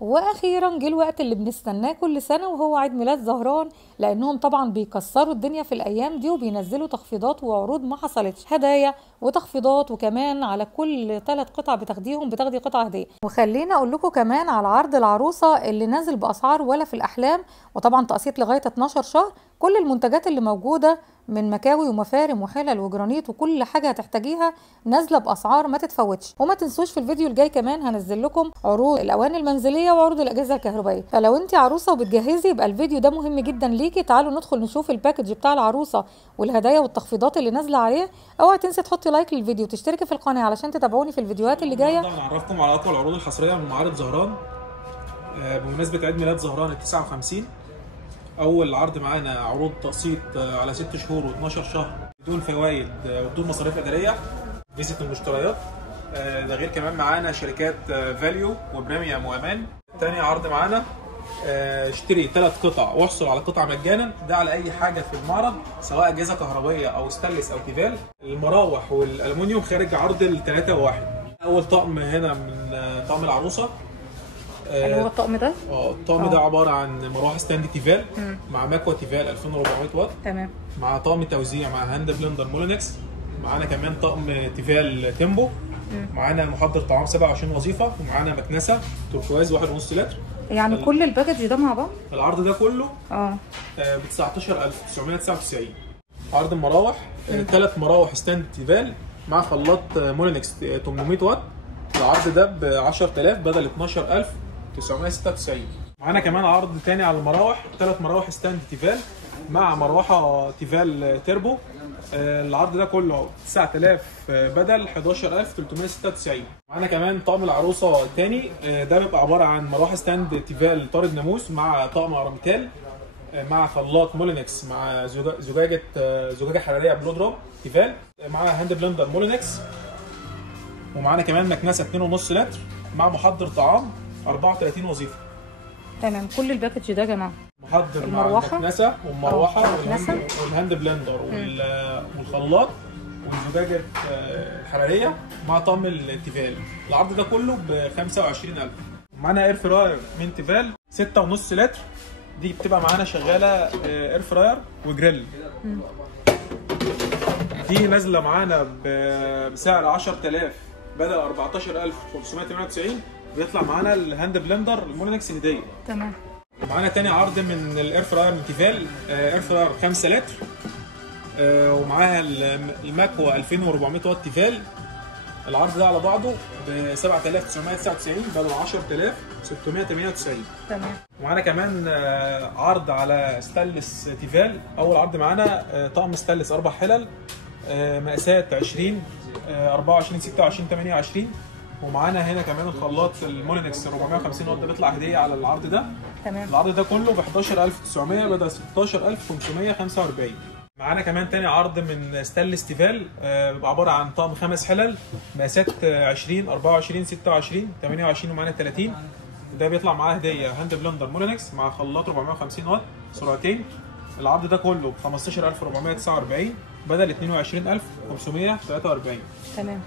واخيرا جه الوقت اللي بنستناه كل سنه، وهو عيد ميلاد زهران، لانهم طبعا بيكسروا الدنيا في الايام دي وبينزلوا تخفيضات وعروض ما حصلتش، هدايا وتخفيضات، وكمان على كل 3 قطع بتاخديهم بتاخدي قطعه هديه. وخلينا اقول لكم كمان على عرض العروسه اللي نازل باسعار ولا في الاحلام، وطبعا تقسيط لغايه 12 شهر. كل المنتجات اللي موجوده من مكاوي ومفارم وحلل وجرانيت وكل حاجه هتحتاجيها نازله باسعار ما تتفوتش. وما تنسوش في الفيديو الجاي كمان هنزل لكم عروض الاواني المنزليه وعروض الاجهزه الكهربائيه، فلو انت عروسه وبتجهزي يبقى الفيديو ده مهم جدا ليكي. تعالوا ندخل نشوف الباكج بتاع العروسه والهدايا والتخفيضات اللي نازله عليه. اوعي تنسي تحطي لايك للفيديو وتشتركي في القناه علشان تتابعوني في الفيديوهات اللي جايه. هنعرفكم على اقوى العروض الحصريه من معارض زهران بمناسبه عيد ميلاد زهران ال 59. اول عرض معانا عروض تقسيط على 6 شهور و12 شهر بدون فوائد وبدون مصاريف اداريه فيزة المشتريات. ده غير كمان معانا شركات فاليو وبريميوم وامان. تاني عرض معانا اشتري 3 قطع واحصل على قطعه مجانا، ده على اي حاجه في المعرض سواء اجهزه كهربائيه او ستانلس او تيفال. المراوح والالومنيوم خارج عرض ال3 و1. اول طقم هنا من طقم العروسه اللي هو الطقم ده. الطقم ده عباره عن مروحه ستاند تيفال مع مكوى تيفال 2400 واط. تمام. مع طقم توزيع مع هاند بلندر مولينكس. معانا كمان طقم تيفال تيمبو. معانا محضر طعام 27 وظيفه، ومعانا مكنسه توركواز 1.5 لتر. يعني كل الباكج ده مع بعض العرض ده كله ب 19999. عرض المراوح 3 مراوح ستاند تيفال مع خلاط مولينكس 800 واط. العرض ده ب 10000 بدل 12996. معانا كمان عرض تاني على المراوح 3 مراوح ستاند تيفال مع مروحه تيفال تيربو. العرض ده كله 9000 بدل 11396. معانا كمان طقم العروسه الثاني، ده بيبقى عباره عن مروحه ستاند تيفال طارد ناموس مع طقم اراميتال مع خلاط مولينكس مع زجاجه حراريه بلو دروب تيفال مع هاند بلندر مولينكس. ومعانا كمان مكنسه 2.5 لتر مع محضر طعام 34 وظيفه. تمام. كل الباكج ده يا جماعه محضر مع المكنسه والمروحه والهاند بلندر والخلاط والزجاجه الحراريه مع طقم التيفال. العرض ده كله ب 25000. معانا اير فراير من تيفال 6.5 لتر، دي بتبقى معانا شغاله اير فراير وجريل. دي نازله معانا بسعر 10000 بدل 14598. بيطلع معانا الهاند بلندر المولينكس هديه. تمام. معانا تاني عرض من الاير فراير من تيفال، اير فراير 5 لتر ومعاها المكوى 2400 واط تيفال. العرض ده على بعضه ب 7999 بدل 10698. تمام. ومعانا كمان عرض على ستانلس تيفال. اول عرض معانا طقم ستانلس 4 حلل مقاسات 20 24 26 28. ومعانا هنا كمان الخلاط المولينكس 450 واط، ده بيطلع هديه على العرض ده. تمام. العرض ده كله ب 11900 بدل 16545. معانا كمان تاني عرض من ستانلس تيفال، بيبقى عباره عن طقم 5 حلل مقاسات 20 24 26 28 ومعانا 30. ده بيطلع معاه هديه هاند بلندر مولينكس مع خلاط 450 واط سرعتين. العرض ده كله ب 15449 بدل 22543. تمام.